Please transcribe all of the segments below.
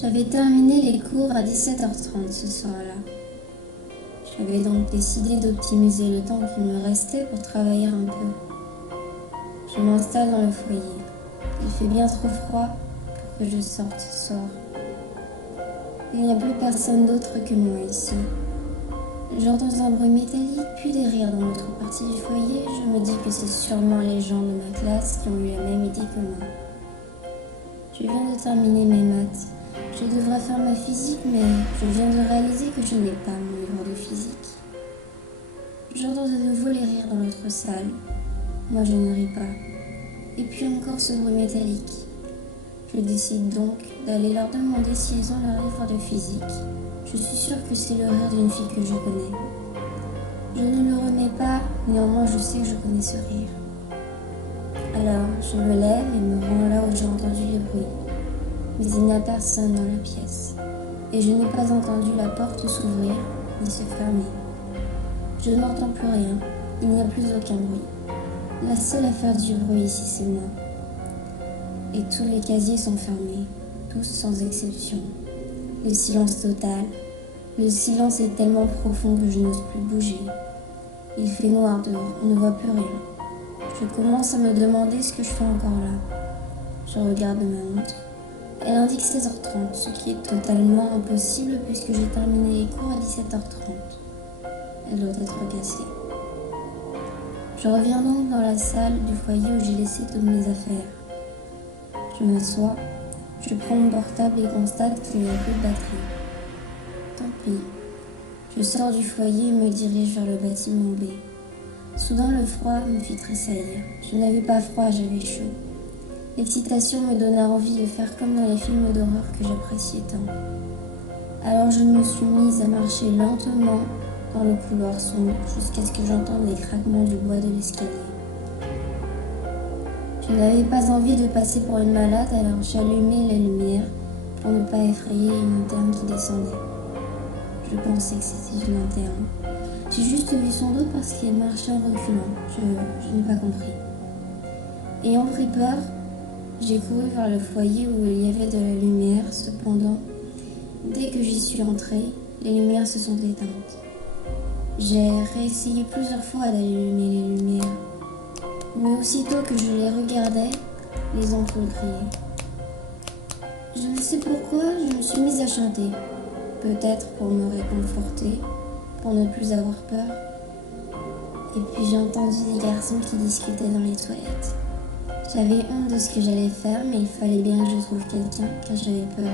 J'avais terminé les cours à 17h30 ce soir-là. J'avais donc décidé d'optimiser le temps qui me restait pour travailler un peu. Je m'installe dans le foyer. Il fait bien trop froid pour que je sorte ce soir. Il n'y a plus personne d'autre que moi ici. J'entends un bruit métallique puis des rires dans l'autre partie du foyer. Je me dis que c'est sûrement les gens de ma classe qui ont eu la même idée que moi. Je viens de terminer mes maths. Je devrais faire ma physique, mais je viens de réaliser que je n'ai pas mon livre de physique. J'entends de nouveau les rires dans l'autre salle. Moi, je ne ris pas. Et puis encore ce bruit métallique. Je décide donc d'aller leur demander s'ils ont leur livre de physique. Je suis sûre que c'est le rire d'une fille que je connais. Je ne le remets pas, néanmoins je sais que je connais ce rire. Alors, je me lève et me rends là où j'ai entendu les bruits. Mais il n'y a personne dans la pièce. Et je n'ai pas entendu la porte s'ouvrir ni se fermer. Je n'entends plus rien. Il n'y a plus aucun bruit. La seule à faire du bruit ici, c'est moi. Et tous les casiers sont fermés, tous sans exception. Le silence total. Le silence est tellement profond que je n'ose plus bouger. Il fait noir dehors, on ne voit plus rien. Je commence à me demander ce que je fais encore là. Je regarde ma montre. Elle indique 16h30, ce qui est totalement impossible puisque j'ai terminé les cours à 17h30. Elle doit être cassée. Je reviens donc dans la salle du foyer où j'ai laissé toutes mes affaires. Je m'assois, je prends mon portable et constate qu'il n'y a plus de batterie. Tant pis. Je sors du foyer et me dirige vers le bâtiment B. Soudain, le froid me fit tressaillir. Je n'avais pas froid, j'avais chaud. L'excitation me donna envie de faire comme dans les films d'horreur que j'appréciais tant. Alors je me suis mise à marcher lentement dans le couloir sombre jusqu'à ce que j'entende les craquements du bois de l'escalier. Je n'avais pas envie de passer pour une malade, alors j'allumai la lumière pour ne pas effrayer une interne qui descendait. Je pensais que c'était une interne. J'ai juste vu son dos parce qu'elle marchait en reculant. Je n'ai pas compris. Ayant pris peur, j'ai couru vers le foyer où il y avait de la lumière. Cependant, dès que j'y suis entrée, les lumières se sont éteintes. J'ai réessayé plusieurs fois d'allumer les lumières. Mais aussitôt que je les regardais, les ampoules brillaient. Je ne sais pourquoi, je me suis mise à chanter. Peut-être pour me réconforter, pour ne plus avoir peur. Et puis j'ai entendu des garçons qui discutaient dans les toilettes. J'avais honte de ce que j'allais faire, mais il fallait bien que je trouve quelqu'un, car j'avais peur.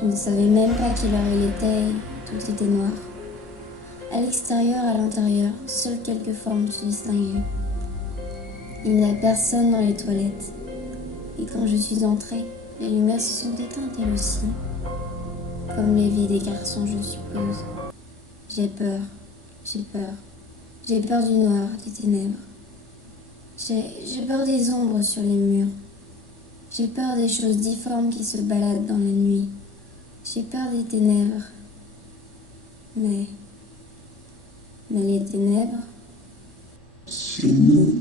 Je ne savais même pas quelle heure il était, tout était noir. À l'extérieur, à l'intérieur, seules quelques formes se distinguaient. Il n'y a personne dans les toilettes. Et quand je suis entrée, les lumières se sont éteintes elles aussi. Comme les vies des garçons, je suppose. J'ai peur. J'ai peur du noir, des ténèbres. J'ai peur des ombres sur les murs. J'ai peur des choses difformes qui se baladent dans la nuit. J'ai peur des ténèbres. Mais les ténèbres... C'est nous.